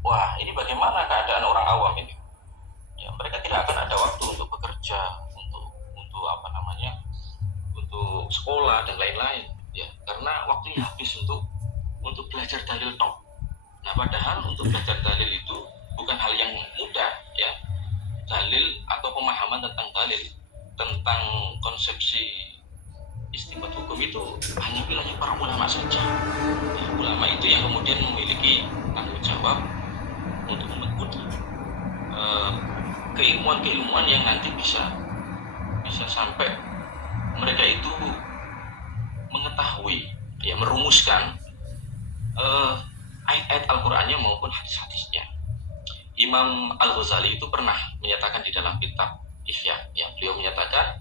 wah ini bagaimana keadaan orang awam ini? Ya, mereka tidak akan ada waktu untuk bekerja, untuk apa namanya, untuk sekolah dan lain-lain, ya karena waktunya habis untuk belajar dalil tok. Nah, padahal untuk belajar dalil itu bukan hal yang mudah, ya. Dalil atau pemahaman tentang dalil, tentang konsepsi istinbat hukum itu hanya wilayah para ulama saja. Ya, ulama itu yang kemudian memiliki tanggung jawab untuk membentuk keilmuan-keilmuan yang nanti bisa sampai mereka itu mengetahui, ya merumuskan ayat-ayat Al-Qur'annya maupun hadis-hadisnya. Imam Al-Ghazali itu pernah menyatakan di dalam kitab Ihya, ya beliau menyatakan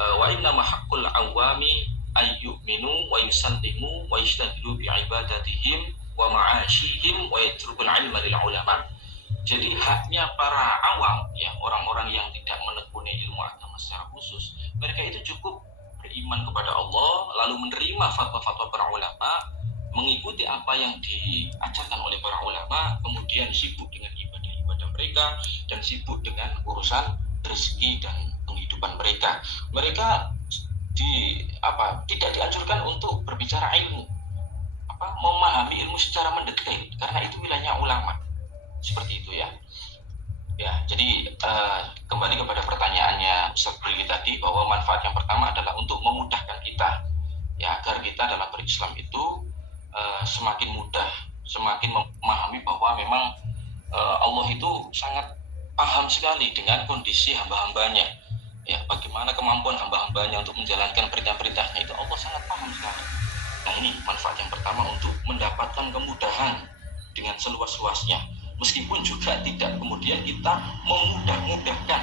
wa inna ma haqqul awami ayyuminu wa yusallimu wa yashtagilu bi ibadatihim wa ma'ashihim wa yatrukul ilma lil ulama. Jadi haknya para awam, ya orang-orang yang tidak menekuni ilmu agama secara khusus, mereka itu cukup beriman kepada Allah, lalu menerima fatwa-fatwa para ulama, mengikuti apa yang diajarkan oleh para ulama, kemudian sibuk dengan ibadah-ibadah mereka dan sibuk dengan urusan rezeki dan penghidupan mereka. Mereka tidak dianjurkan untuk berbicara ilmu, memahami ilmu secara mendetail, karena itu wilayahnya ulama. Seperti itu ya. Ya, jadi kembali kepada pertanyaannya Ustaz Brili tadi, bahwa manfaat yang pertama adalah untuk memudahkan kita, ya agar kita dalam berislam itu semakin mudah, semakin memahami bahwa memang Allah itu sangat paham sekali dengan kondisi hamba-hambanya, ya bagaimana kemampuan hamba-hambanya untuk menjalankan perintah-perintahnya, itu Allah sangat paham sekali. Nah, ini manfaat yang pertama, untuk mendapatkan kemudahan dengan seluas-luasnya, meskipun juga tidak kemudian kita memudah-mudahkan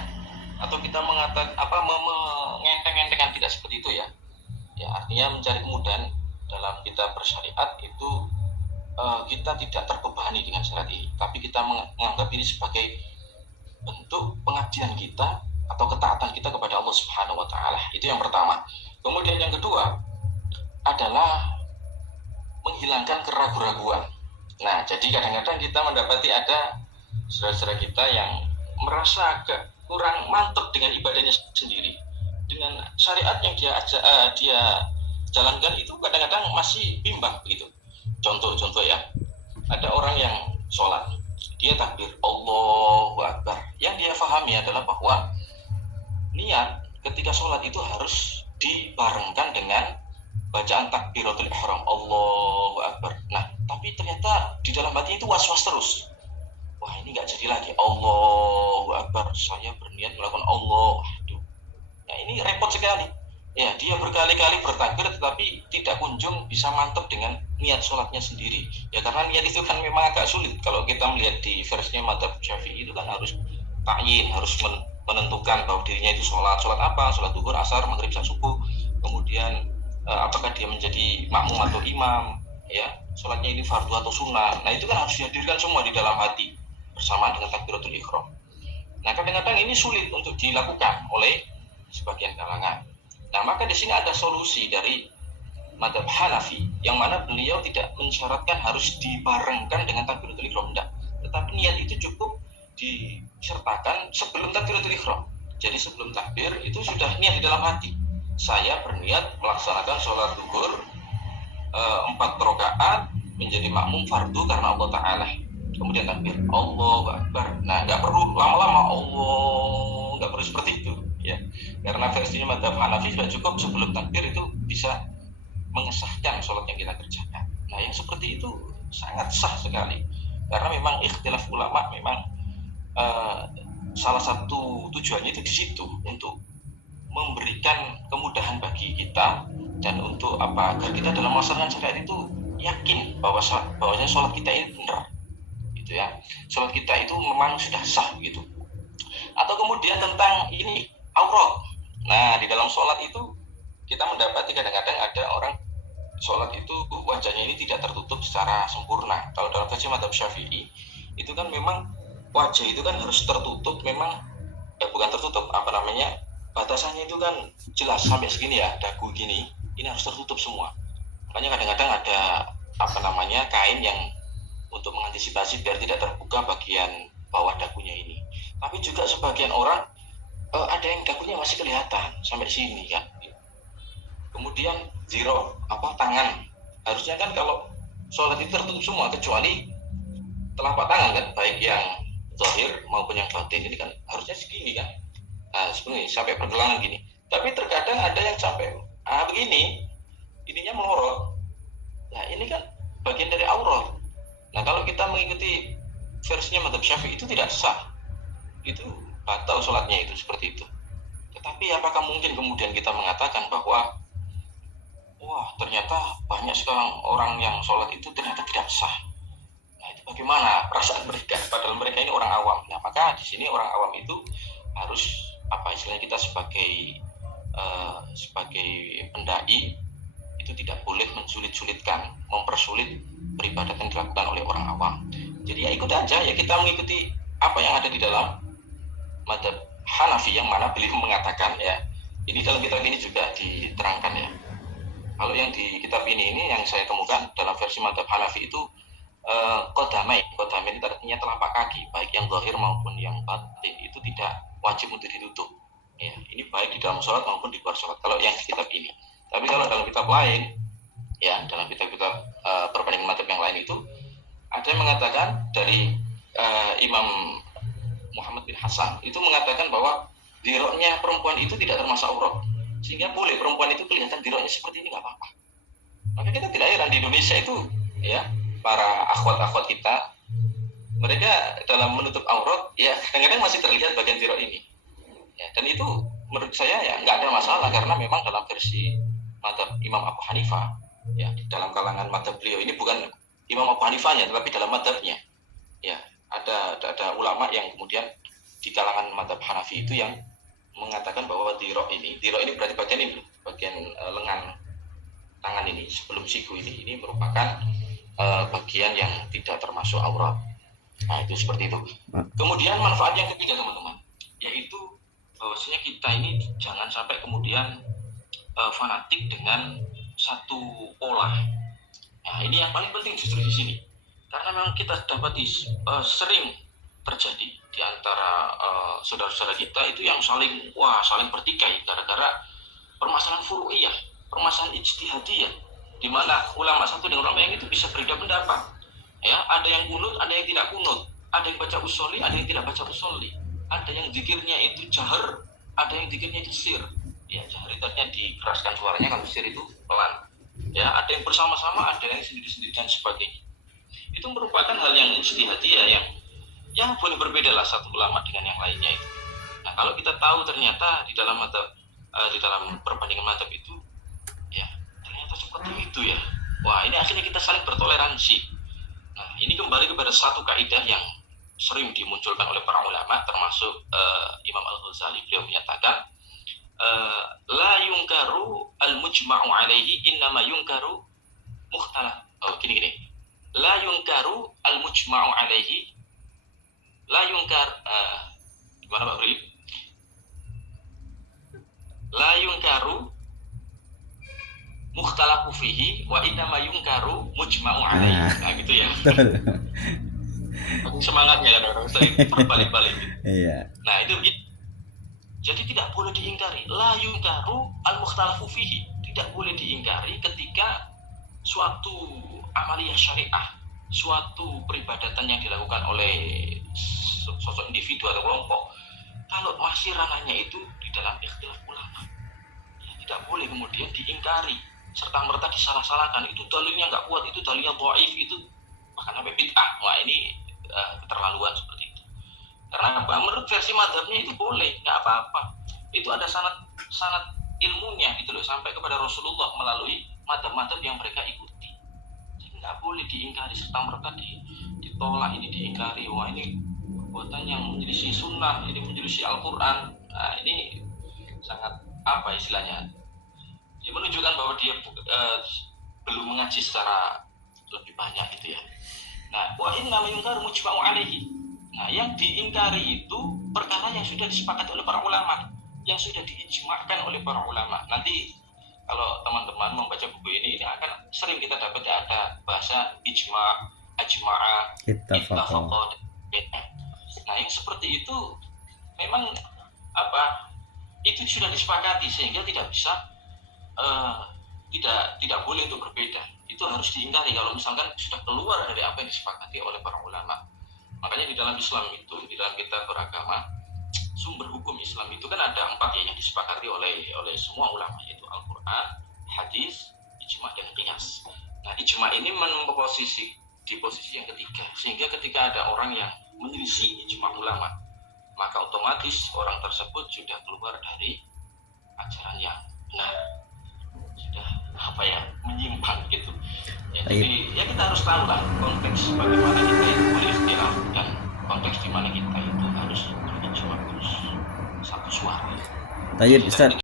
atau kita mengatakan mengenteng-entengkan, tidak seperti itu ya. Ya, artinya mencari kemudahan dalam kita bersyariat itu kita tidak terbebani dengan syariat ini, tapi kita menganggap ini sebagai bentuk pengabdian kita atau ketaatan kita kepada Allah Subhanahu wa taala. Itu yang pertama. Kemudian yang kedua adalah menghilangkan keraguan-raguan. Nah, jadi kadang-kadang kita mendapati ada saudara-saudara kita yang merasa agak kurang mantap dengan ibadahnya sendiri, dengan syariat yang dia jalankan itu kadang-kadang masih bimbang gitu. Contoh ya, ada orang yang sholat, dia takbir Allahu Akbar, yang dia pahami adalah bahwa niat ketika sholat itu harus dibarengkan dengan bacaan takbiratul ihram, Allahu Akbar. Nah, tapi ternyata di dalam hati itu was-was terus. Wah, ini nggak jadi lagi Allahu Akbar, saya berniat melakukan Allah. Aduh. Nah, ini repot sekali. Ya, dia berkali-kali bertakbir tetapi tidak kunjung bisa mantap dengan niat sholatnya sendiri. Ya, karena niat itu kan memang agak sulit. Kalau kita melihat di versinya Madzhab Syafi'i itu kan harus ta'yin, harus menentukan bahwa dirinya itu sholat apa, sholat zuhur, asar, maghrib, subuh. Kemudian apakah dia menjadi makmum atau imam, ya sholatnya ini fardu atau sunnah. Nah, itu kan harus dihadirkan semua di dalam hati bersamaan dengan takbiratul ihram. Nah, kadang-kadang ini sulit untuk dilakukan oleh sebagian kalangan. Nah, maka di sini ada solusi dari Madzhab Hanafi, yang mana beliau tidak mensyaratkan harus dibarengkan dengan takbiratul ihram, tidak, tetapi niat itu cukup disertakan sebelum takbiratul ihram. Jadi sebelum takbir itu sudah niat di dalam hati, saya berniat melaksanakan sholat zuhur 4 rakaat menjadi makmum fardu karena Allah Ta'ala. Kemudian takbir Allahu Akbar. Nah, nggak perlu lama-lama Allah, nggak perlu seperti itu ya, karena versinya Madzhab Hanafi sudah cukup sebelum takbir itu bisa mengesahkan sholat yang kita kerjakan. Nah, yang seperti itu sangat sah sekali, karena memang ikhtilaf ulama memang salah satu tujuannya itu di situ, untuk memberikan kemudahan bagi kita dan untuk agar kita dalam melaksanakan syariat itu yakin bahwasanya sholat kita ini benar, gitu ya. Sholat kita itu memang sudah sah gitu. Atau kemudian tentang ini aurat. Nah, di dalam sholat itu kita mendapati kadang-kadang ada orang sholat itu wajahnya ini tidak tertutup secara sempurna. Kalau dalam versi Madzhab Syafi'i itu kan memang wajah itu kan harus tertutup, memang bukan tertutup, batasannya itu kan jelas sampai segini ya, dagu gini, ini harus tertutup semua. Makanya kadang-kadang ada kain yang untuk mengantisipasi biar tidak terbuka bagian bawah dagunya ini. Tapi juga sebagian orang ada yang dagunya masih kelihatan sampai sini kan. Kemudian zero tangan. Harusnya kan kalau sholat itu tertutup semua kecuali telapak tangan kan, baik yang zahir maupun yang batin. Ini kan harusnya segini kan. Nah, sebenarnya sampai pergelangan gini. Tapi terkadang ada yang sampai begini, ininya melorot. Nah, ini kan bagian dari aurat. Nah, kalau kita mengikuti versinya mazhab Syafi'i itu tidak sah. Itu batal sholatnya itu seperti itu. Tetapi apakah mungkin kemudian kita mengatakan bahwa wah, ternyata banyak sekarang orang yang sholat itu ternyata tidak sah. Nah, itu bagaimana perasaan mereka? Padahal mereka ini orang awam. Nah, maka di sini orang awam itu harus istilahnya kita sebagai pendai itu tidak boleh mensulit-sulitkan, mempersulit peribadatan yang dilakukan oleh orang awam. Jadi ya ikut aja, ya kita mengikuti apa yang ada di dalam mazhab Hanafi yang mana beliau mengatakan ya. Ini dalam kitab ini juga diterangkan ya. Kalau yang di kitab ini yang saya temukan dalam versi mazhab Hanafi itu qadamain itu artinya telapak kaki, baik yang zahir maupun yang batin itu tidak wajib untuk ditutup. Ya, ini baik di dalam sholat maupun di luar sholat. Kalau yang di kitab ini. Tapi kalau dalam kitab lain, ya dalam kitab-kitab perbandingan mazhab yang lain itu ada yang mengatakan dari Imam Muhammad bin Hasan itu mengatakan bahwa diroknya perempuan itu tidak termasuk aurat, sehingga boleh perempuan itu kelihatan diroknya seperti ini nggak apa-apa. Maka kita tidak heran di Indonesia itu ya para akhwat-akhwat kita mereka dalam menutup aurat ya kadang-kadang masih terlihat bagian dirok ini. Ya, dan itu menurut saya ya nggak ada masalah karena memang dalam versi mazhab Imam Abu Hanifah ya di dalam kalangan mazhab beliau ini bukan Imam Abu Hanifahnya tetapi dalam mazhabnya ya ada ulama yang kemudian di kalangan mazhab Hanafi itu yang mengatakan bahwa dirok ini berarti bagian lengan tangan ini sebelum siku ini merupakan bagian yang tidak termasuk aurat. Nah itu seperti itu. Kemudian manfaat yang ketiga teman-teman yaitu bahwasanya kita ini jangan sampai kemudian fanatik dengan satu pola. Nah, ini yang paling penting justru di sini. Karena memang kita dapati sering terjadi di antara saudara-saudara kita itu yang saling bertikai gara-gara permasalahan furu'iyah, permasalahan ijtihadiyah, di mana ulama satu dengan ulama yang itu bisa berbeda pendapat. Ya, ada yang kunut, ada yang tidak kunut, ada yang baca usolli, ada yang tidak baca usolli. Ada yang zikirnya itu jahar, ada yang zikirnya itu sir. Ya, jahar itu artinya dikeraskan suaranya, kalau sir itu pelan. Ya, ada yang bersama-sama, ada yang sendiri-sendiri dan sebagainya. Itu merupakan hal yang ijtihadiyah yang boleh berbeda lah satu ulama dengan yang lainnya itu. Nah, kalau kita tahu ternyata di dalam perbandingan mazhab itu, ya ternyata seperti itu ya. Wah, ini akhirnya kita saling bertoleransi. Nah, ini kembali kepada satu kaidah yang sering dimunculkan oleh para ulama termasuk Imam Al-Ghazali. Beliau menyatakan la yungkaru al-mujma'u alaihi innama yungkaru mukhtalaf. Gini. La yungkaru al-mujma'u alaihi la yungkar gimana Pak Bri? La yungkaru mukhtalafu fihi wa innama yungkaru mujma'u alaihi. Nah gitu ya. Semangatnya kan orang sering berbalik-balik. Iya. Nah itu gitu. Jadi tidak boleh diingkari. La yungkaru al-mukhtalafu fihi. Tidak boleh diingkari ketika suatu amaliyah syariah, suatu peribadatan yang dilakukan oleh sosok individu atau kelompok, kalau masih ranahnya itu di dalam ikhtilaf ulama, ya, tidak boleh kemudian diingkari serta-merta disalah-salahkan. Itu dalilnya nggak kuat, itu dalilnya dhaif, itu bahkan sampai bid'ah. Wah ini keterlaluan seperti itu. Karena apa? Menurut versi madhabnya itu boleh, nggak apa-apa. Itu ada sanad ilmunya gitu loh, sampai kepada Rasulullah melalui madhab-madhab yang mereka ikuti. Jadi nggak boleh diingkari serta-merta ditolak, ini diingkari. Wah ini perbuatan yang menyelisih sunnah, ini menyelisih Al-Quran. Nah ini sangat apa istilahnya? Dia menunjukkan bahwa dia belum mengaji secara lebih banyak gitu ya. Nah, wa inna yungkaru mujma'u alaihi. Nah, yang diingkari itu perkara yang sudah disepakati oleh para ulama, yang sudah diijma'kan oleh para ulama. Nanti kalau teman-teman membaca buku ini akan sering kita dapat ada bahasa ijma', ajma'a, Ittafaqa. ittafaqa. Nah, yang seperti itu memang apa? Itu sudah disepakati sehingga tidak bisa tidak boleh untuk berbeda. Itu harus dihindari kalau misalkan sudah keluar dari apa yang disepakati oleh para ulama. Makanya di dalam Islam itu, di dalam kita beragama, sumber hukum Islam itu kan ada 4 ya yang disepakati oleh semua ulama, yaitu Al-Quran, hadis, ijma, dan qiyas. Nah, ijma ini memposisi di posisi yang ketiga, sehingga ketika ada orang yang menyelisih ijma ulama, maka otomatis orang tersebut sudah keluar dari ajaran yang benar, sudah menyimpang gitu ya. Jadi ya kita harus tahu lah konteks bagaimana kita itu berikhtilaf dan konteks di mana kita itu harus berijma, harus satu suara. Tayyib Ustaz.